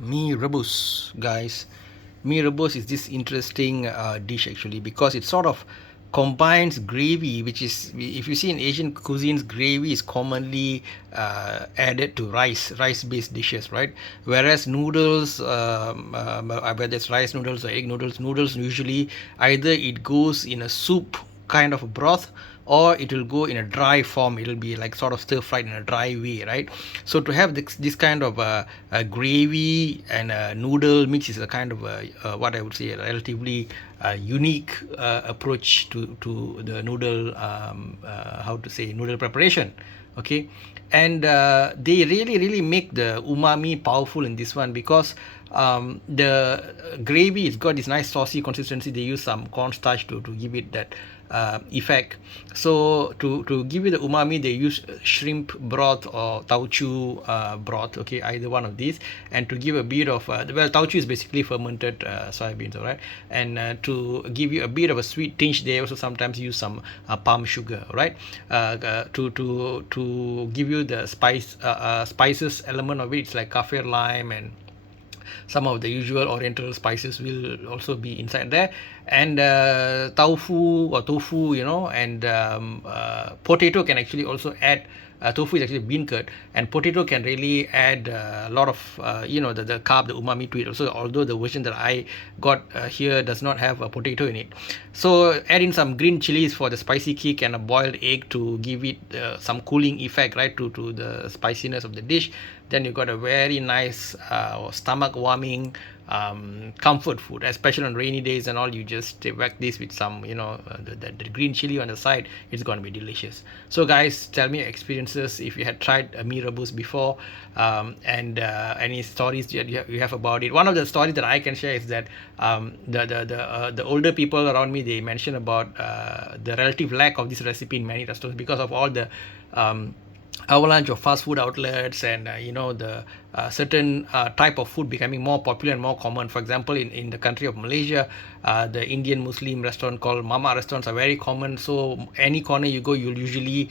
Me rebus, guys. Me rebus is this interesting dish actually because it sort of combines gravy, which is if you see in Asian cuisines, gravy is commonly added to rice-based dishes, right? Whereas noodles, whether it's rice noodles or egg noodles, noodles usually either it goes in a soup kind of a broth or it will go in a dry form. It'll be like sort of stir fried in a dry way, right? So to have this kind of a gravy and a noodle mix is a kind of what I would say a relatively unique approach to the noodle, how to say, noodle preparation. Okay. And they really make the umami powerful in this one because the gravy has got this nice saucy consistency. They use some cornstarch to give it that effect. So to give you the umami, they use shrimp broth or tauchu broth. Okay, either one of these, and to give a bit of well, tauchu is basically fermented soybeans, all right. And to give you a bit of a sweet tinge, they also sometimes use some palm sugar, right, to give you the spices element of it. It's like kaffir lime and some of the usual oriental spices will also be inside there, and tofu, and potato can actually also add. Tofu is actually bean curd, and potato can really add a lot of the carb, the umami to it also, although the version that I got here does not have a potato in it. So add in some green chilies for the spicy kick and a boiled egg to give it some cooling effect, right, to the spiciness of the dish. Then you got a very nice stomach warming comfort food, especially on rainy days and all. You just whack this with some the green chili on the side. It's going to be delicious. So guys, tell me your experiences if you had tried a mee rebus before, and any stories you have about it. One of the stories that I can share is that the older people around me, they mention about the relative lack of this recipe in many restaurants because of all the avalanche of fast food outlets, and the certain type of food becoming more popular and more common. For example, in the country of Malaysia, the Indian Muslim restaurant called mama restaurants are very common. So any corner you go, you'll usually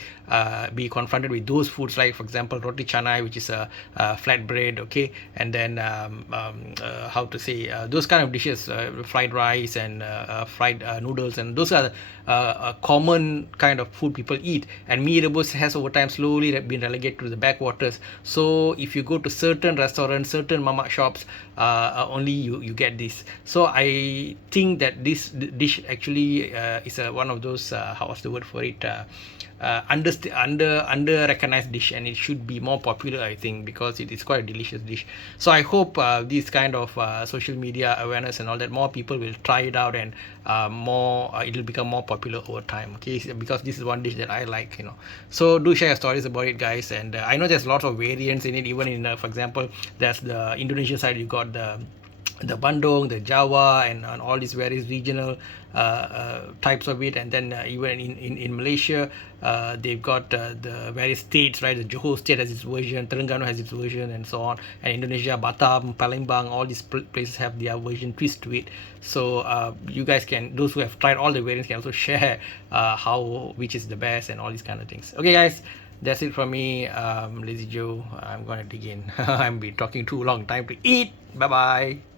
be confronted with those foods, like for example roti canai, which is a flatbread, okay, and then how to say, those kind of dishes, fried rice and fried noodles, and those are a common kind of food people eat. And mee rebus has over time slowly been relegated to the backwaters. So if you go to certain restaurants, certain mama shops, only you get this. So I think that this dish actually is one of those what's the word for it, under recognized dish, and it should be more popular, I think, because it is quite a delicious dish. So I hope this kind of social media awareness and all that, more people will try it out, and more it'll become more popular over time, okay, because this is one dish that I like, so do share your stories about it, guys. And I know there's lots of variants in it, even in for example, there's the Indonesian side, you got the Bandung, the Java, and all these various regional types of it. And then even in Malaysia, they've got the various states, right? The Johor state has its version, Terengganu has its version, and so on. And Indonesia, Batam, Palembang, all these places have their version twist to it. So you guys can, those who have tried all the variants, can also share which is the best and all these kind of things. Okay, guys. That's it from me, Lazy Joe. I'm gonna dig in. I'm been talking too long. Time to eat. Bye bye.